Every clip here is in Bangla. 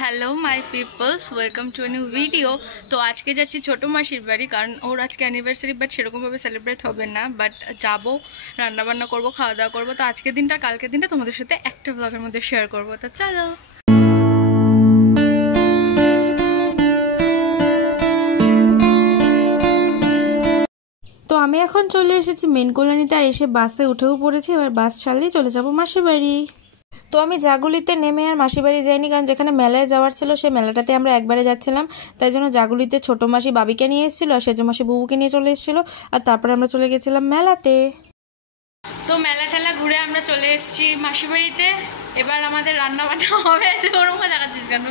Hello my peoples, welcome to a new video. তো আজকে যাচ্ছি ছোটো মাসির বাড়ি, কারণ ওর আজকে অ্যানিভার্সারি, বাট সেরকমভাবে সেলিব্রেট হবে না, বাট যাবো, রান্নাবান্না করবো, খাওয়া দাওয়া করবো। তো আজকের দিনটা কালকের দিনটা তোমাদের সাথে একটা ব্লগের মধ্যে শেয়ার করবো। তো চলো। তো আমি এখন চলে এসেছি মেন কলোনিতে, আর এসে বাসে উঠেও পড়েছি। এবার বাস ছাড়লেই চলে যাবো মাসির বাড়ি। তো আমি জাগুলিতে নেমে আর মাসির বাড়ি যাইনি, কারণ যেখানে মেলায় যাওয়ার ছিল সেই মেলাটাতে আমরা একবারে যাচ্ছিলাম। তাই জন্য জাগুলিতে ছোটো মাসি বাবিকে নিয়ে এসেছিলো, আর সেজো মাসি বুবুকে নিয়ে চলে এসেছিলো, আর তারপরে আমরা চলে গেছিলাম মেলাতে। তো মেলা টেলা ঘুরে আমরা চলে এসেছি মাসির বাড়িতে। এবার আমাদের রান্নাবান্না হবে। ওরকম দেখাচ্ছিস কেন?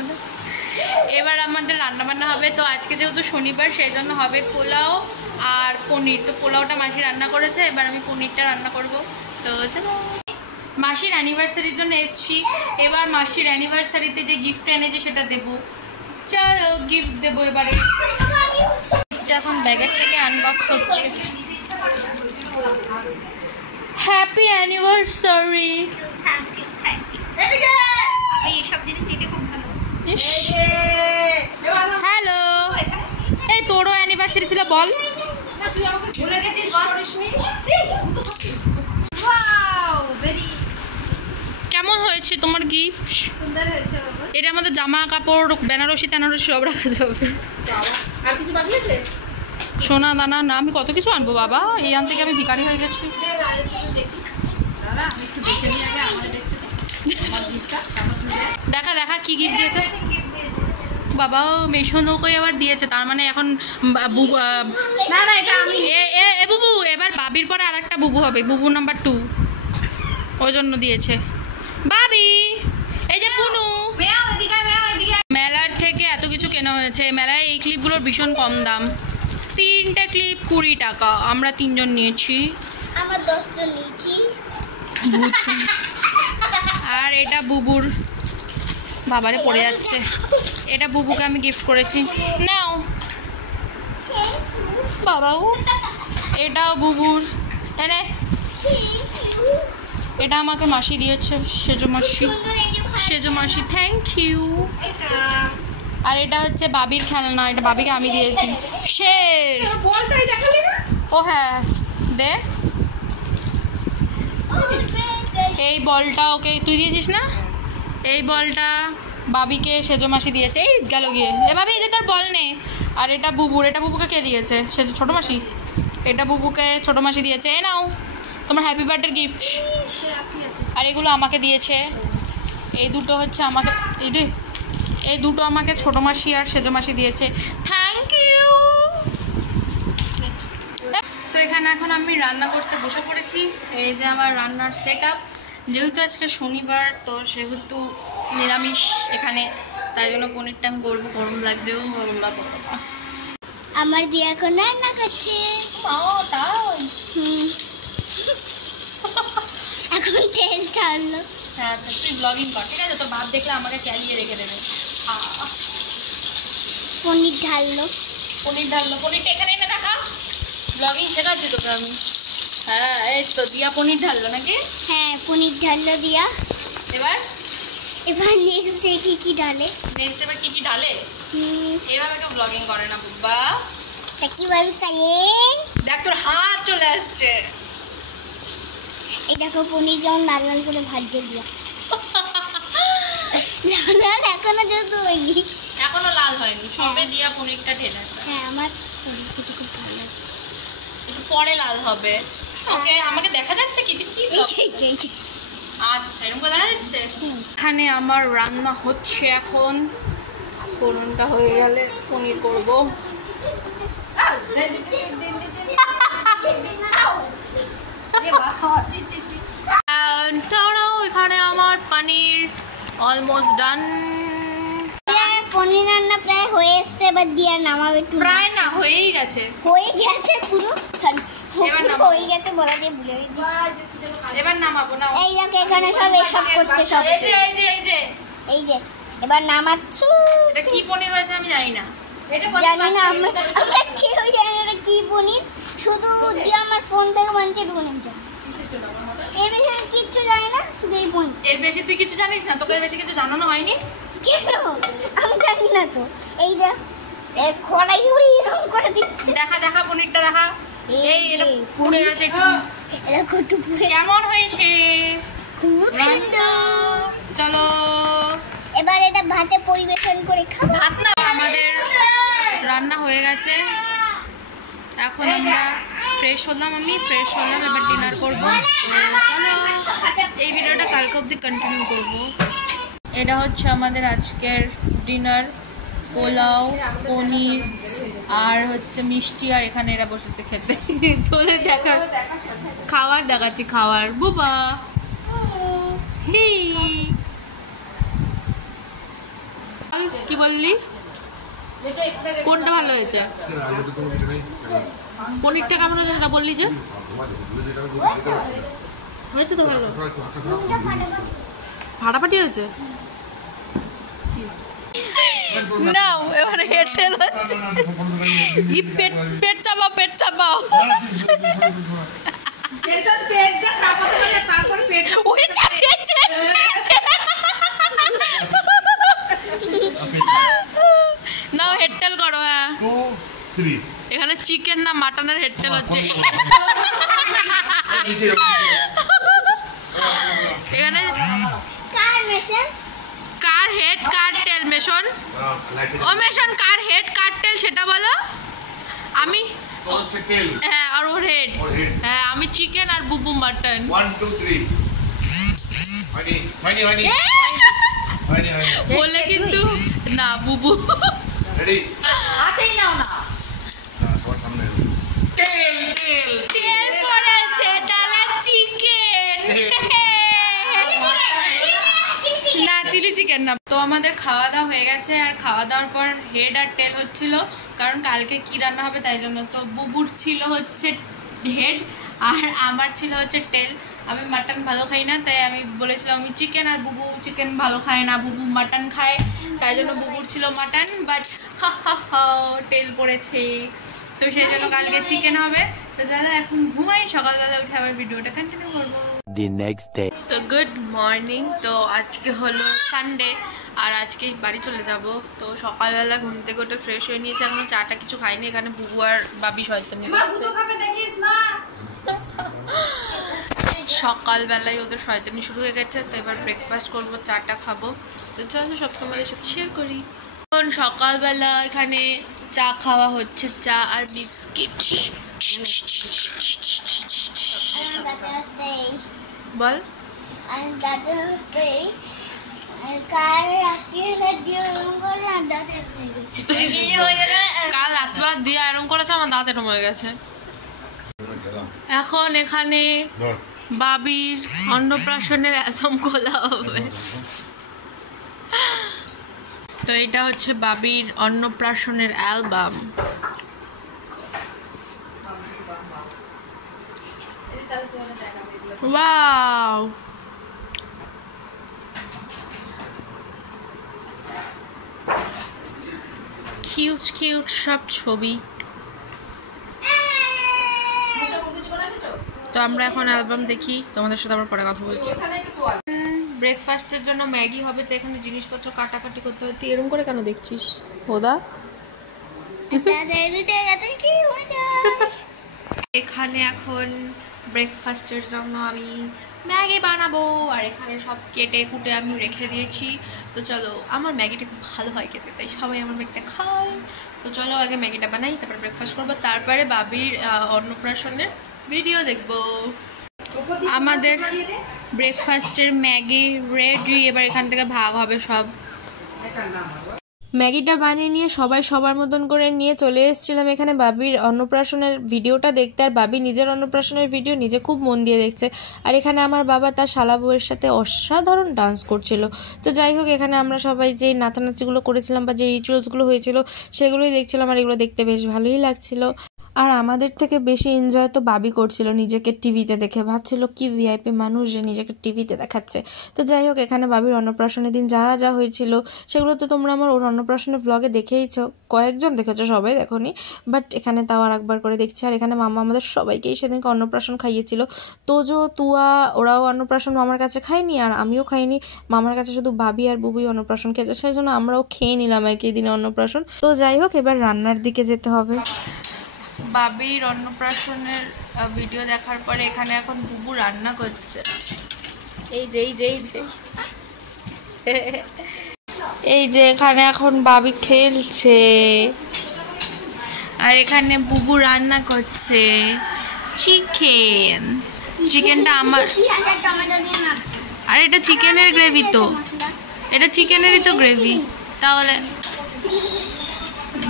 এবার আমাদের রান্নাবান্না হবে। তো আজকে যেহেতু শনিবার, সেই জন্য হবে পোলাও আর পনির। তো পোলাওটা মাসি রান্না করেছে, এবার আমি পনিরটা রান্না করব। তো চলো। মাসির অ্যানিভার্সারির জন্য এসছি। এবার মাসির অ্যানিভার্সারিতে যে গিফট এনেছে সেটা দেবো। চলো গিফট দেবো এবারে। এখন ব্যাগের থেকে আনবক্স হচ্ছে। Happy anniversary. হ্যালো, এই তোরও অ্যানিভার্সারি ছিল বল। কেমন হয়েছে তোমার গিফট? সুন্দর হয়েছে বাবা। এটা আমাদের জামা কাপড়, বেনারসি তেনারসি সব রাখা যাবে। আর কিছু বাকি আছে? সোনা দানা না, আমি কত কিছু আনবো বাবা, এই আনতে গিয়ে আমি ভিখারি হয়ে গেছি। দেখা দেখা কি গিফট দিয়েছে বাবা। মেশোনোকে আবার দিয়েছে, তার মানে এখন বুবু এবার বাবির পরে আর একটা বুবু হবে, বুবু নাম্বার 2, ওই জন্য দিয়েছে বাবি। এই যে পুনু, মেলার থেকে এত কিছু কেনা হয়েছে। মেলায় এই ক্লিপগুলোর ভীষণ কম দাম, 3টে ক্লিপ 20 টাকা। আমরা 3 জন নিয়েছি, আমরা 10 জন নিয়েছি। আর এটা বুবুর, বাবারে পড়ে যাচ্ছে। এটা বুবুকে আমি গিফট করেছি, নাও বাবাও। এটাও বুবুর, এনে এটা আমাকে মাসি দিয়েছে, সেজো মাসি থ্যাংক ইউ। আর এটা হচ্ছে বাবির খেলনা, এটা বাবিকে আমি দিয়েছি। শের, ও হ্যাঁ দে। এই বলটা ওকে তুই দিয়েছিস না? এই বলটা বাবিকে সেজো মাসি দিয়েছে। এই গেল গিয়ে, এ বাবি এই যে তোর বল নে। আর এটা বুবুর, এটা বুবুকে কে দিয়েছে? সেজো ছোটো মাসি। এটা বুবুকে ছোটো মাসি দিয়েছে। এ নাও তোমার হ্যাপি বার্থডে গিফট। আর এগুলো আমাকে দিয়েছে। এই দুটো হচ্ছে আমাকে, এই দুটো আমাকে ছোটো মাসি আর সেজো মাসি দিয়েছে। Thank you. তো এখানে এখন আমি রান্না করতে বসে পড়েছি। এই যে আমার রান্নার সেট আপ। যেহেতু আজকে শনিবার, তো সেহেতু নিরামিষ এখানে, তাই জন্য পনিরটা আমি করবো। গরম লাগছেও, গরম লাগবে। আমার দিয়ে এখন রান্না করছে। এখন তেল ছাড়লো। হ্যাঁ তুই ব্লগিং কর, ঠিক আছে? তো ভাত দেখলে আমাকে ক্যালিয়ে রেখে দেবে। পনির ঢাললো। পনিরটা এখানে এনে দেখা। ব্লগিং শেখাচ্ছি তোকে আমি। হ্যাঁ এই তো দিয়া পনির ঢাললো নাকি? হ্যাঁ পনির ঢাললো দিয়া। এবার নেক্সট কি ঢালে? নেক্সট এবার কি ঢালে? এভাবে কেউ ব্লগিং করে না বুব্বা। তা কিভাবে তাহলে? দেখ তোর হাত চলে আসছে। এই দেখো পনির যেমন লাল লাল করে ভাজছে দিয়া। লাল এখনো যেহেতু হয়নি, এখনো লাল হয়নি, সবে দিয়া পনিরটা ঢেলেছে। হ্যাঁ আমার পনির খেতে খুব ভালো লাগে। একটু পরে লাল হবে। ওকে আমাকে দেখা যাচ্ছে কি তুই কি? আচ্ছা এরকম করে দেখা যাচ্ছে। এখানে আমার রান্না হচ্ছে এখন। ফোড়নটা হয়ে গেলে পনির করবো। এখানে আমার পনির অলমোস্ট ডান। পনির রান্না প্রায় হয়ে এসছে, এবার দিয়া নামাবে। প্রায় না, হয়েই গেছে। হয়ে গেছে পুরো, হয়ে গেছে বলা দিয়ে ভুলে গেছি। এবার নামাবো না। এই দেখো এখানে সব এসব করছে, সব এই যে এবার নামাচ্ছি। এটা কি পনির হয়েছে আমি জানি না। জানি না আমরা কেউ জানি না এটা কি পনির। শুধু দিয়ে আমার ফোন থেকে বানিয়েছে পনিরটা। এর বেশি কিচ্ছু জানি না, শুধু এই পনির। এর বেশি তুই কিছু জানিস না? তোকে এর বেশি কিছু জানানো হয়নি? কেন আমি জানি না তো। এই যে খড়াই উড়ি এরকম করে দিচ্ছে। দেখা পনিরটা দেখা। এই এটা পুড়ে গেছে। দেখো একটু পুড়ে কেমন হয়েছে? খুব সুন্দর। চলো এবার এটা ভাতে পরিবেশন করে খাবো। ভাত না, আমাদের রান্না হয়ে গেছে। এখন আমরা ফ্রেশ হলাম, এবার ডিনার করবো। চলো এই ভিডিওটা কালকে অবধি কন্টিনিউ করবো। এটা হচ্ছে আমাদের আজকের ডিনার, পোলাও, পনির আর হচ্ছে মিষ্টি, আর এখানে এরা বসেছে খেতে। তোদের খাবার দেখাচ্ছি, খাবার বুবা। কি বললি? কোনটা ভালো হয়েছে? পনিরটা কেমন হয়েছে সেটা বললি যে? হয়েছে তো ভালো, ফাটাফাটি হয়েছে। নাও এবারে হেঁটে হচ্ছে। পেট চাপাও, পেট চাপাও। নাও হেডটেল করো। হ্যাঁ এখানে চিকেন না মাটনের হেডটেল হচ্ছে। এখানে কার হেড কার টেল মেশন, ও মেশন কার হেড কার টেল সেটা বলো। আমি হ্যাঁ আর ওর হেড। হ্যাঁ আমি চিকেন আর বুবু মাটন। 1 2 3 বলে কিন্তু না বুবু। রেডি হাতেই নাও না। তোমার সামনে তেল পড়েছে তাহলে চিকেন না, চিলি চিকেন না। তো আমাদের খাওয়া দাওয়া হয়ে গেছে, আর খাওয়া দাওয়ার পর হেড আর টেল হচ্ছিল, কারণ কালকে কি রান্না হবে তাই জন্য। তো বুবুর ছিল হচ্ছে হেড আর আমার ছিল হচ্ছে টেল। আমি মাটন ভালো খাই না, তাই আমি বলেছিলাম আমি চিকেন, আর বুবু চিকেন ভালো খায় না, বুবু মাটন খায়, তাই জন্য বুবুর ছিল মাটন। বাট টেল পড়েছে, তো সেই জন্য কালকে চিকেন হবে। তো যারা এখন ঘুমাই, সকালবেলা উঠে আবার ভিডিওটা কন্টিনিউ করবো। The next day. তো গুড মর্নিং। তো আজকে হলো সানডে, আর আজকে বাড়ি চলে যাব। তো সকালবেলা ঘুম থেকে উঠে ফ্রেশ হয়ে নিয়েছে, এখনো চাটা কিছু খাইনি। এখানে বুবু আর বাবি শয়তানি করছে। সকালবেলায় ওদের শয়তানি শুরু হয়ে গেছে। তো এবার ব্রেকফাস্ট করবো, চাটা খাবো। তো চলো সব তোমাদের সাথে শেয়ার করি। এখন সকালবেলা এখানে চা খাওয়া হচ্ছে, চা আর বিস্কিট। বল কাল রাতবেলা দিয়ে আয়রন করেছে, আমার দাঁত এরম হয়ে গেছে। এখন এখানে বাবির অন্নপ্রাশনের অ্যালবাম খোলা হবে। তো এটা হচ্ছে বাবির অন্নপ্রাশনের অ্যালবাম। ওয়াও, কিউট কিউট সব ছবি। তো আমরা এখন অ্যালবাম দেখি, তোমাদের সাথে আবার পরে কথা বলছি। ব্রেকফাস্টের জন্য ম্যাগি হবে, তো এখানে জিনিসপত্র কাটাকাটি করতে হতে। এরকম করে কেন দেখছিস হোদা? এখানে এখন ব্রেকফাস্টের জন্য আমি ম্যাগি বানাবো, আর এখানে সব কেটে কুটে আমি রেখে দিয়েছি। তো চলো, আমার ম্যাগিটা খুব ভালো হয় খেতে, তাই সবাই আমার ম্যাগিটা খায়। তো চলো আগে ম্যাগিটা বানাই, তারপর ব্রেকফাস্ট করবো, তারপরে বাবির অন্নপ্রাশনের ভিডিও দেখবো। আমাদের ব্রেকফাস্টের ম্যাগি রেডি, এবার এখান থেকে ভাগ হবে সব। ম্যাগিটা বানিয়ে নিয়ে সবাই সবার মতন করে নিয়ে চলে এসেছিলাম এখানে বাবির অন্নপ্রাশনের ভিডিওটা দেখতে। আর বাবি নিজের অন্নপ্রাশনের ভিডিও নিজে খুব মন দিয়ে দেখছে, আর এখানে আমার বাবা তার শালা বউয়ের সাথে অসাধারণ ডান্স করছিল। তো যাই হোক, এখানে আমরা সবাই যে নাচানাচিগুলো করেছিলাম বা যে রিচুয়ালসগুলো হয়েছিল সেগুলোই দেখছিলাম, আর এগুলো দেখতে বেশ ভালোই লাগছিল। আর আমাদের থেকে বেশি এনজয় তো বাবি করছিল নিজেকে টিভিতে দেখে, ভাবছিল কি ভিআইপি মানুষ যে নিজেকে টিভিতে দেখাচ্ছে। তো যাই হোক, এখানে বাবির অন্নপ্রাশনের দিন যা যা হয়েছিল সেগুলো তো তোমরা আমার ওর অন্নপ্রাশনের ব্লগে দেখেইছো, কয়েকজন দেখেছো, সবাই দেখোনি, বাট এখানে তাও আর একবার করে দেখছি। আর এখানে মামা আমাদের সবাইকেই সেদিনকে অন্নপ্রাশন খাইয়েছিল। তোজো, তুয়া ওরাও অন্নপ্রাশন মামার কাছে খায়নি, আর আমিও খাইনি। মামার কাছে শুধু বাবি আর বুবুই অন্নপ্রাশন খেয়েছে, সেই জন্য আমরাও খেয়ে নিলাম একই দিনে অন্নপ্রাশন। তো যাই হোক, এবার রান্নার দিকে যেতে হবে। বাবির অন্নপ্রাশনের ভিডিও দেখার পরে এখানে এখন বুবু রান্না করছে। এই যে এই যে এখানে এখন বাবি খেলছে, আর এখানে বুবু রান্না করছে চিকেনটা আমার। আর এটা চিকেনের গ্রেভি, তো এটা চিকেনেরই তো গ্রেভি। তাহলে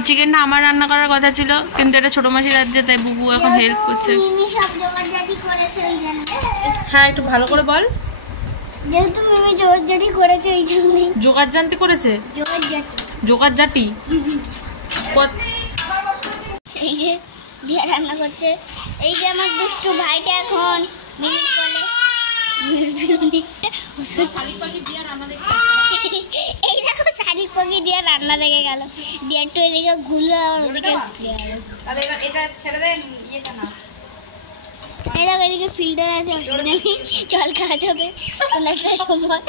চিকেনটা আমার রান্না করার কথা ছিল, কিন্তু এটা ছোট মাসির রাজ্যে, তাই বুবু এখন হেল্প করছে। হ্যাঁ, একটু ভালো করে বল। যেহেতু মিমি জোগাড়জাটি করেছে ওই জন্য। জোগাড়জান্তি করেছে? জোগাড়জাটি। এই যে দিয়া রান্না করছে, এই যে আমার দুষ্টু ভাইটা এখন মিমির কোলে। এই দেখো শালিক পাখি দিয়া রান্না দেখে গেল, দিয়া একটু এদিকে ঘুরলো আর ওদিকে এই দেখো এদিকে ফিল্টার আছে, জল খাওয়া যাবে কোনো একটা সময়,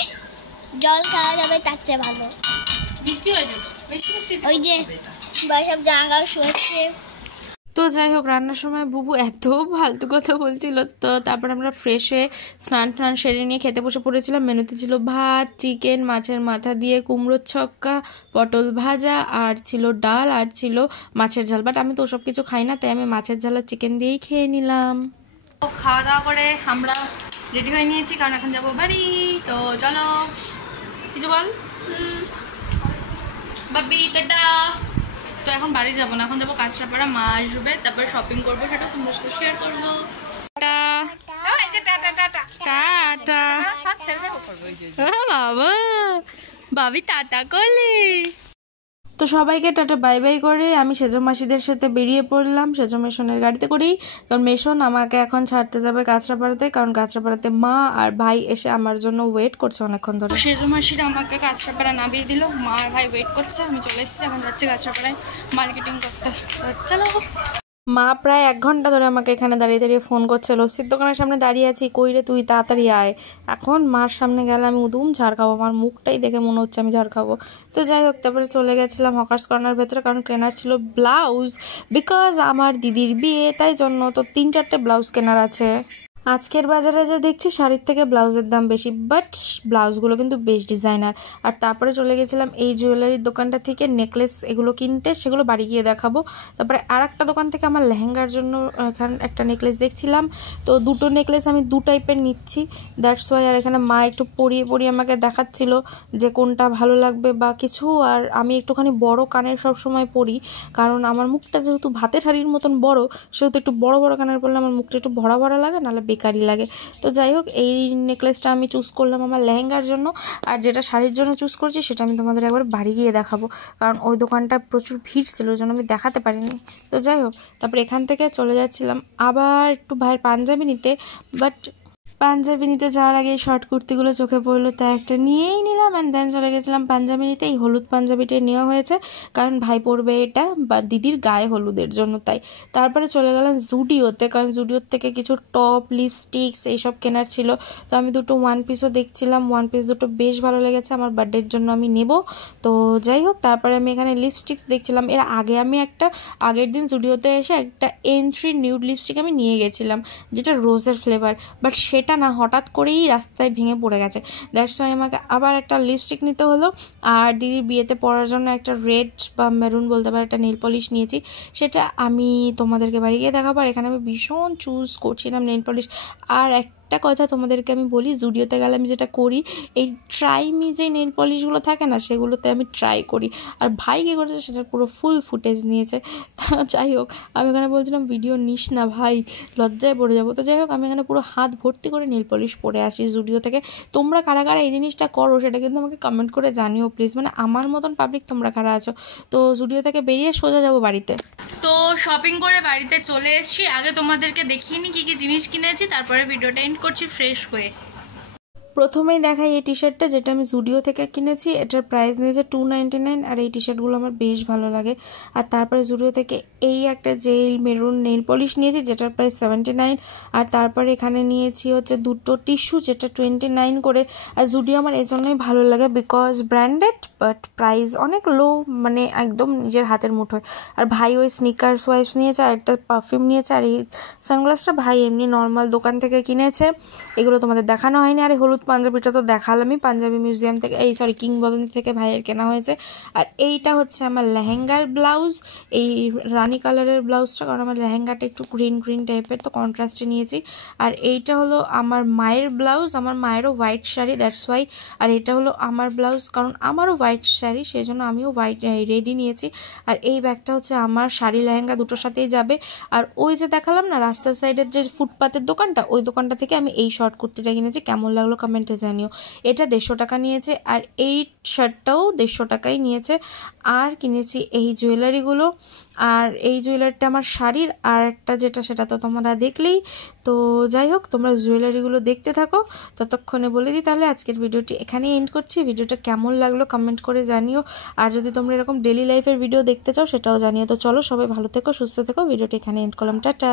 জল খাওয়া যাবে তার চেয়ে ভালো। ওই যে সব জায়গা শুয়েছে। তো যাই হোক, রান্নার সময় বুবু এত ফালতু কথা বলছিল। তো তারপর আমরা ফ্রেশ হয়ে স্নান সেরে নিয়ে খেতে বসে পড়েছিলাম। মেনুতে ছিল ভাত, চিকেন, মাছের মাথা দিয়ে কুমড়োর ছক্কা, পটল ভাজা, আর ছিল ডাল, আর ছিল মাছের ঝাল। বাট আমি তো ওসব কিছু খাই না, তাই আমি মাছের ঝাল আর চিকেন দিয়েই খেয়ে নিলাম। খাওয়া দাওয়া করে আমরা রেডি হয়ে নিয়েছি, কারণ এখন যাবো বাড়ি। তো চলো, কিছু বল বাবি, টাটা। তো এখন বাড়ি যাবো না, এখন যাবো কাঁচরাপাড়া, মা আসবে, তারপরে শপিং করবো, সেটা তোমার সাথে শেয়ার করবো। বাবা, বাবি টাটা করলে। তো সবাইকে টাটা বাই বাই করে আমি সেজো মাসিদের সাথে বেরিয়ে পড়লাম, সেজো মেশনের গাড়িতে করেই। কারণ মেশন আমাকে এখন ছাড়তে যাবে কাঁচরাপাড়াতে, কারণ কাঁচরাপাড়াতে মা আর ভাই এসে আমার জন্য ওয়েট করছে অনেকক্ষণ ধরে। সেজো মাসিরা আমাকে কাঁচরাপাড়া নামিয়ে দিল, মা আর ভাই ওয়েট করছে, আমি চলে এসেছি, এখন যাচ্ছি কাঁচরাপাড়ায় মার্কেটিং করতে। চলো। মা প্রায় 1 ঘন্টা ধরে আমাকে এখানে দাঁড়িয়ে দাঁড়িয়ে ফোন করছে, লস্যির দোকানের সামনে দাঁড়িয়ে আছি, কই রে তুই, তাড়াতাড়ি আয়। এখন মার সামনে গেলে আমি উদুম ঝাড় খাবো, আমার মুখটাই দেখে মনে হচ্ছে আমি ঝাড় খাবো। তো যাই হোক, তারপরে চলে গেছিলাম হকার্স কর্নার ভেতরে, কারণ কেনার ছিল ব্লাউজ, বিকজ আমার দিদির বিয়ে, তাই জন্য তো 3-4টে ব্লাউজ কেনার আছে। আজকের বাজারে যা দেখছি শাড়ির থেকে ব্লাউজের দাম বেশি, বাট ব্লাউজগুলো কিন্তু বেশ ডিজাইনার। আর তারপরে চলে গেছিলাম এই জুয়েলারির দোকানটা থেকে নেকলেস এগুলো কিনতে, সেগুলো বাড়ি গিয়ে দেখাবো। তারপরে আর একটা দোকান থেকে আমার লেহেঙ্গার জন্য এখানে একটা নেকলেস দেখছিলাম, তো 2টো নেকলেস আমি 2 টাইপের নিচ্ছি, দ্যাটস ওয়াই। আর এখানে মা একটু পরিয়ে আমাকে দেখাচ্ছিল যে কোনটা ভালো লাগবে বা কিছু। আর আমি একটুখানি বড় কানের সব সময় পরি, কারণ আমার মুখটা যেহেতু ভাতের হাঁড়ির মতন বড়, সেহেতু একটু বড় বড় কানের পরলে আমার মুখটা একটু ভরা ভরা লাগে, নাহলে বেকারি লাগে। তো যাই হোক, এই নেকলেসটা আমি চুজ করলাম আমার লেহেঙ্গার জন্য, আর যেটা শাড়ির জন্য চুজ করছি সেটা আমি তোমাদের একবার বাড়ি গিয়ে দেখাবো, কারণ ওই দোকানটা প্রচুর ভিড় ছিল, ওই জন্য আমি দেখাতে পারিনি। তো যাই হোক, তারপর এখান থেকে চলে যাচ্ছিলাম আবার একটু ভাইয়ের পাঞ্জাবি নিতে, বাট পাঞ্জাবি নিতে যাওয়ার আগে এই শর্ট কুর্তিগুলো চোখে পড়লো, তাই একটা নিয়েই নিলাম। অ্যান্ড দেন চলে গেছিলাম পাঞ্জাবি নিতে। এই হলুদ পাঞ্জাবিটাই নেওয়া হয়েছে, কারণ ভাই পরবে এটা বা দিদির গায়ে হলুদের জন্য, তাই। তারপরে চলে গেলাম জুডিওতে, কারণ জুডিওর থেকে কিছু টপ, লিপস্টিক্স এইসব কেনার ছিল। তো আমি 2টো 1 পিসও দেখছিলাম, 1 পিস 2টো বেশ ভালো লেগেছে, আমার বার্থডের জন্য আমি নেব। তো যাই হোক, তারপরে আমি এখানে লিপস্টিক্স দেখছিলাম। এর আগে আমি আগের দিন জুডিওতে এসে একটা এন্ট্রি নিউড লিপস্টিক আমি নিয়ে গেছিলাম, যেটা রোজের ফ্লেভার, বাট সেটা না হঠাৎ করেই রাস্তায় ভেঙে পড়ে গেছে, দ্যাটস ওয়াই আমাকে আবার একটা লিপস্টিক নিতে হলো। আর দিদির বিয়েতে পরার জন্য একটা রেড বা মেরুন বলতে পারে একটা নেল পলিশ নিয়েছি, সেটা আমি তোমাদেরকে বাড়ি গিয়ে দেখাবো। আর এখানে আমি ভীষণ চুজ করছিলাম নেল পলিশ। আর একটা কথা তোমাদেরকে আমি বলি, জুডিওতে গেলে আমি যেটা করি, এই ট্রাই মি যে নেল পলিশগুলো থাকে না, সেগুলোতে আমি ট্রাই করি। আর ভাই কী করেছে সেটার পুরো ফুল ফুটেজ নিয়েছে। তা যাই হোক, আমি এখানে বলছিলাম ভিডিও নিস না ভাই, লজ্জায় পড়ে যাবো। তো যাই হোক, আমি এখানে পুরো হাত ভর্তি করে নেল পলিশ পরে আসি জুডিও থেকে। তোমরা কারা কারা এই জিনিসটা করো সেটা কিন্তু আমাকে কমেন্ট করে জানিও প্লিজ, মানে আমার মতন পাবলিক তোমরা কারা আছো। তো জুডিও থেকে বেরিয়ে সোজা যাবো বাড়িতে। তো তো শপিং করে বাড়িতে চলে এসেছি। আগে তোমাদেরকে দেখিয়ে নি কি কি জিনিস কিনেছি, তারপরে ভিডিওটা এন্ড করছি ফ্রেশ হয়ে। প্রথমেই দেখাই এই টি শার্টটা, যেটা আমি জুডিও থেকে কিনেছি। এটার প্রাইস নিয়েছে 299, আর এই টি শার্টগুলো আমার বেশ ভালো লাগে। আর তারপরে জুডিও থেকে এই একটা জেল মেরুন নেল পলিশ নিয়েছি, যেটার প্রাইস 79। আর তারপরে এখানে নিয়েছি হচ্ছে দুটো টিস্যু, যেটা 29 করে। আর জুডিও আমার এই জন্যই ভালো লাগে, বিকজ ব্র্যান্ডেড বাট প্রাইস অনেক লো, মানে একদম নিজের হাতের মুঠোয়। আর ভাই ওই স্নিকার্স ওয়াইপস নিয়েছে, আর একটা পারফিউম নিয়েছে। আর এই সানগ্লাসটা ভাই এমনি নর্মাল দোকান থেকে কিনেছে, এগুলো তোমাদের দেখানো হয়নি। আর এই হলুদ পাঞ্জাবিটা তো দেখালামই, পাঞ্জাবি মিউজিয়াম থেকে, কিংবদন্তি থেকে ভাইয়ের কেনা হয়েছে। আর এইটা হচ্ছে আমার লেহেঙ্গার ব্লাউজ, এই রানী কালারের ব্লাউজটা, কারণ আমার লেহেঙ্গাটা একটু গ্রিন গ্রিন টাইপের, তো কন্ট্রাস্টে নিয়েছি। আর এইটা হলো আমার মায়ের ব্লাউজ, আমার মায়েরও হোয়াইট শাড়ি, দ্যাটস ওয়াই। আর এটা হলো আমার ব্লাউজ, কারণ আমারও হোয়াইট শাড়ি, সেই জন্য আমিও হোয়াইট রেডি নিয়েছি। আর এই ব্যাগটা হচ্ছে আমার শাড়ি লেহেঙ্গা দুটোর সাথেই যাবে। আর ওই যে দেখালাম না রাস্তার সাইডের যে ফুটপাতের দোকানটা, ওই দোকানটা থেকে আমি এই শর্ট কুর্তিটা কিনেছি। কেমন লাগলো কমেন্টে জানিও। এটা 150 টাকা নিয়েছে, আর এই শার্টটাও 150 টাকাই নিয়েছে। আর কিনেছি এই জুয়েলারিগুলো, আর এই জুয়েলারিটা আমার শাড়ির, আর একটা যেটা সেটা তো তোমরা দেখলেই। তো যাই হোক, তোমরা জুয়েলারিগুলো দেখতে থাকো, ততক্ষণে বলে দিই তাহলে আজকের ভিডিওটি এখানেই এন্ড করছি। ভিডিওটা কেমন লাগলো কমেন্ট করে জানিও, আর যদি তোমরা এরকম ডেলি লাইফের ভিডিও দেখতে চাও সেটাও জানিও। তো চলো, সবাই ভালো থেকো, সুস্থ থেকো। ভিডিওটি এখানে এন্ড করলাম, টাটা।